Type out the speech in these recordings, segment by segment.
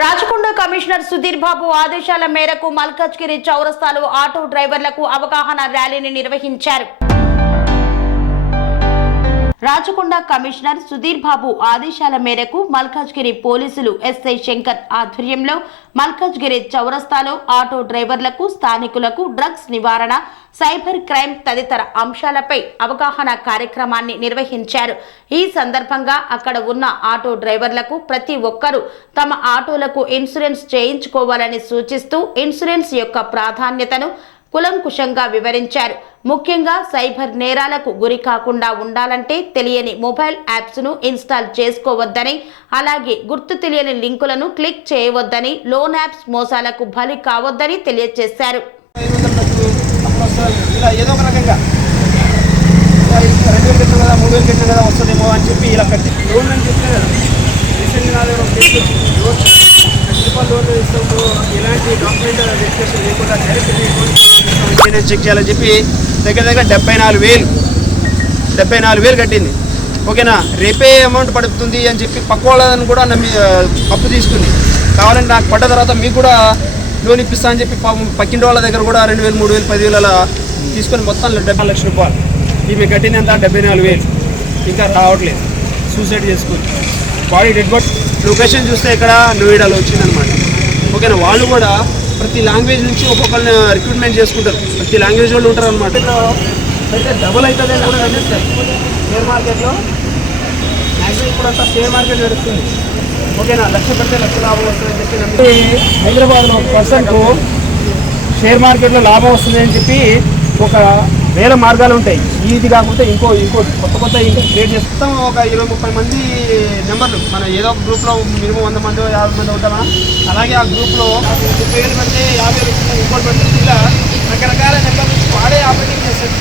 Rachakonda commissioner Sudheer Babu ఆదేశాల మేరకు మల్కాజ్గిరి చౌరస్తాలో ఆటో డ్రైవర్లకు అవగాహన ర్యాలీని నిర్వహించారు. రాచకొండ కమిషనర్ సుధీర్ బాబు ఆదేశాల మేరకు మల్కాజ్గిరి పోలీసులు ఎస్ఐ శంకర్ ఆధ్వర్యంలో మల్కాజ్గిరి చౌరస్తాలో ఆటో డ్రైవర్లకు, స్థానికులకు డ్రగ్స్ నివారణ, సైబర్ క్రైమ్ తదితర అంశాలపై అవగాహన కార్యక్రమాన్ని నిర్వహించారు. ఈ సందర్భంగా అక్కడ ఉన్న ఆటో డ్రైవర్లకు ప్రతి ఒక్కరూ తమ ఆటోలకు ఇన్సూరెన్స్ చేయించుకోవాలని సూచిస్తూ ఇన్సూరెన్స్ యొక్క ప్రాధాన్యతను కులంకుశంగా వివరించారు. ముఖ్యంగా సైబర్ నేరాలకు గురి కాకుండా ఉండాలంటే తెలియని మొబైల్ యాప్స్ ను ఇన్స్టాల్ చేసుకోవద్దని, అలాగే గుర్తు తెలియని లింకులను క్లిక్ చేయవద్దని, లోన్ యాప్స్ మోసాలకు బలి కావద్దని తెలియజేశారు. చెక్ చేయాలని చెప్పి దగ్గర 74,000 కట్టింది. ఓకేనా, రేపే అమౌంట్ పడుతుంది అని చెప్పి పక్క వాళ్ళని కూడా నమ్మి అప్పు తీసుకుంది. కావాలంటే నాకు పడ్డ తర్వాత మీకు కూడా లోన్ ఇప్పిస్తా అని చెప్పి పక్కింటి వాళ్ళ దగ్గర కూడా 2,000, 3,000, 10,000 అలా తీసుకొని మొత్తం 70 లక్షల రూపాయలు ఈమె కట్టినంత 74,000 ఇంకా రావట్లేదు. సూసైడ్ చేసుకుంది. బాడీ డెడ్ బాడీ లొకేషన్ చూస్తే ఇక్కడ నోయిడాలో వచ్చిందనమాట. ఓకేనా, వాళ్ళు కూడా ప్రతి లాంగ్వేజ్ నుంచి ఒక్కొక్కరిని రిక్రూట్మెంట్ చేసుకుంటారు. ప్రతి లాంగ్వేజ్ వాళ్ళు ఉంటారు అనమాట. అయితే డబుల్ అవుతుంది అని కూడా నడుస్తారు షేర్ మార్కెట్లో. మ్యాక్సిమం ఇప్పుడంతా షేర్ మార్కెట్ నడుస్తుంది. ఓకేనా, లక్ష పెడితే లక్ష లాభం వస్తుందని చెప్పి హైదరాబాద్లో ఒక పర్సన్కు షేర్ మార్కెట్లో లాభం వస్తుంది అని చెప్పి ఒక వేల మార్గాలు ఉంటాయి. ఇది కాకపోతే ఇంకోటి కొత్త ఇంకా క్రియేట్ చేస్తాం. ఒక 20-30 మంది నెంబర్లు మన ఏదో ఒక గ్రూప్లో మినిమం 100 మంది 50 మంది ఉంటామా. అలాగే ఆ గ్రూప్లో 30,000 పెడితే 50,000 ఇంకోటి పెడితే ఇలా రకరకాల నెంబర్ నుంచి వాడే ఆపరేటింగ్ చేస్తారు.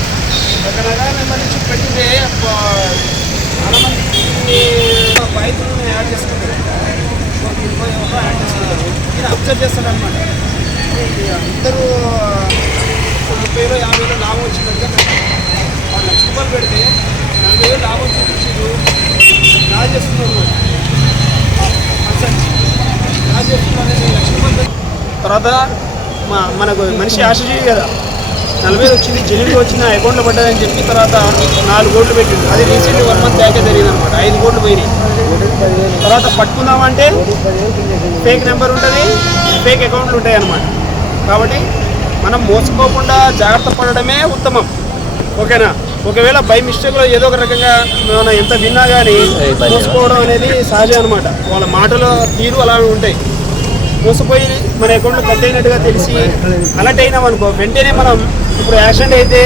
రకరకాల నెంబర్ నుంచి పెట్టితే చాలామంది రైతులను యాడ్ చేసుకుంటారు. ఇది అబ్జర్వ్ చేస్తారు అనమాట. అందరూ 30,000, 50,000 లాభం వచ్చిందంటే 1 లక్ష రూపాయలు పెడితే 40,000 లాభం చూపించారు. డ్రా చేస్తున్నారు డ్రా చేస్తున్నారు 1 లక్ష రూపాయలు. తర్వాత మనకు మనిషి ఆశజీవి కదా, 40,000 వచ్చింది, జెన్యున్గా వచ్చింది, నా అకౌంట్లో పడ్డదని చెప్పి తర్వాత 4 కోట్లు పెట్టింది. అది రీసెంట్లీ 1 మంత్ బ్యాకే జరిగింది అనమాట. 5 కోట్లు పోయినాయి. తర్వాత పట్టుకుందామంటే ఫేక్ నెంబర్ ఉంటుంది, ఫేక్ అకౌంట్లు ఉంటాయి అన్నమాట. కాబట్టి మనం మోసపోకుండా జాగ్రత్త పడడమే ఉత్తమం. ఓకేనా, ఒకవేళ బై మిస్టేక్లో ఏదో ఒక రకంగా మనం ఎంత విన్నా కానీ మోసపోవడం అనేది సహజం అనమాట. వాళ్ళ మాటలో తీరు అలా ఉంటాయి. మోసపోయి మన అకౌంట్లో కట్ అయినట్టుగా తెలిసి అలర్ట్ అయినాం అనుకో, వెంటనే మనం ఇప్పుడు యాక్సిడెంట్ అయితే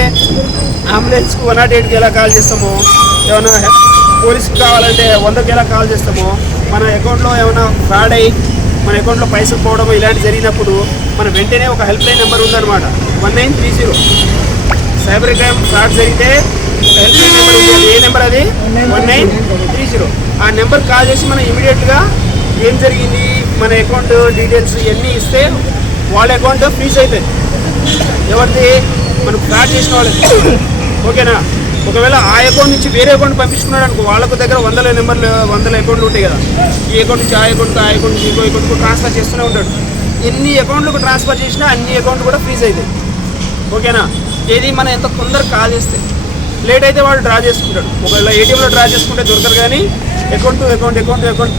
అంబులెన్స్కి 108కి ఎలా కాల్ చేస్తామో, ఏమైనా పోలీస్కి కావాలంటే 100కి ఎలా కాల్ చేస్తామో, మన అకౌంట్లో ఏమైనా ఫ్రాడ్ అయ్యి మన అకౌంట్లో పైసలు పోవడం ఇలాంటి జరిగినప్పుడు మనం వెంటనే ఒక హెల్ప్ లైన్ నెంబర్ ఉందన్నమాట, 1930. సైబర్ క్రైమ్ ఫ్రాడ్ జరిగితే హెల్ప్ లైన్ నెంబర్ ఉంది. ఏ నెంబర్ అది? 1930. ఆ నెంబర్ కాల్ చేసి మనం ఇమీడియట్గా ఏం జరిగింది, మన అకౌంట్ డీటెయిల్స్ ఇవన్నీ ఇస్తే వాళ్ళ అకౌంట్ ఫ్రీజ్ అవుతుంది. ఎవరిది? మనం ఫ్రాడ్ చేసిన వాళ్ళకి. ఓకేనా, ఒకవేళ ఆ అకౌంట్ నుంచి వేరే అకౌంట్ పంపించుకున్నాడు అనుకో, వాళ్ళకు దగ్గర 100 అకౌంట్లు ఉంటాయి కదా. ఈ అకౌంట్ నుంచి ఆ అకౌంట్ నుంచి ఇంకో అకౌంట్కు ట్రాన్స్ఫర్ చేస్తూనే ఉంటాడు. ఎన్ని అకౌంట్లకు ట్రాన్స్ఫర్ చేసినా అన్ని అకౌంట్లు కూడా ఫ్రీజ్ అవుతాయి. ఓకేనా, ఏది మనం ఎంత తొందరగా కాల్ చేస్తే, లేట్ అయితే వాడు డ్రా చేసుకుంటాడు. ఒకవేళ ఏటీఎంలో డ్రా చేసుకుంటే దొరకరు, కానీ అకౌంట్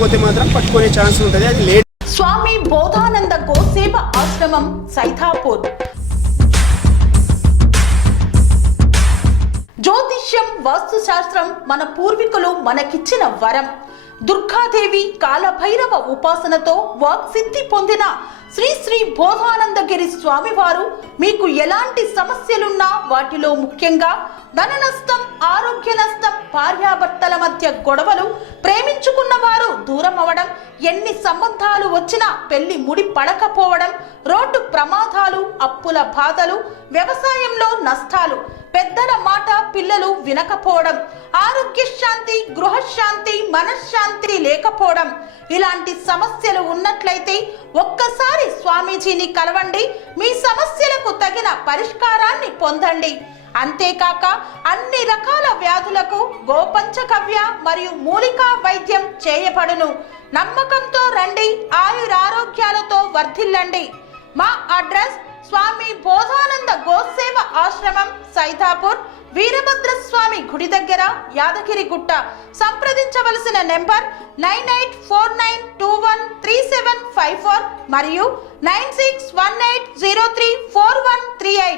పోతే మాత్రం పట్టుకునే ఛాన్స్ ఉంటుంది. అది లేట్. స్వామి బోధానంద గోసేవ ఆశ్రమం, సైథాపూర్. జ్యోతిష్యం, వాస్తు శాస్త్రం మన పూర్వీకులు మనకిచ్చిన వరం. దుర్గాదేవి, కాలభైరవ ఉపాసనతో వాక్సిద్ధి పొందిన శ్రీ బోధానందగిరి స్వామివారు మీకు ఎలాంటి సమస్యలున్నా, వాటిలో ముఖ్యంగా ధన నష్టం, ఆరోగ్య నష్టం, భార్యాభర్తల మధ్య గొడవలు, ప్రేమించుకున్న వారు దూరం అవడం, ఎన్ని సంబంధాలు వచ్చినా పెళ్లి ముడి పడకపోవడం, రోడ్డు ప్రమాదాలు, అప్పుల బాధలు, వ్యవసాయంలో నష్టాలు, పెద్దల మాట పిల్లలు వినకపోవడం, ఆరోగ్య శాంతి, గృహశాంతి, మనశ్శాంతి లేకపోవడం, ఇలాంటి సమస్యలు ఉన్నట్లయితే ఒక్కసారి స్వామీజీని కలవండి. మీ సమస్యలకు తగిన పరిష్కారాన్ని పొందండి. అంతేకాక అన్ని రకాల వ్యాధులకు గోపంచకవ్య మరియు మూలికా వైద్యం చేయబడును. నమ్మకంతో రండి, ఆయురారోగ్యాలతో వర్ధిల్లండి. మా అడ్రస్ స్వామి బోధానంద గోసేవ ఆశ్రమం, సైదాపూర్, వీరభద్రస్వామి గుడి దగ్గర, యాదగిరిగుట్ట. సంప్రదించవలసిన నెంబర్ 9849213754 మరియు 9618034138.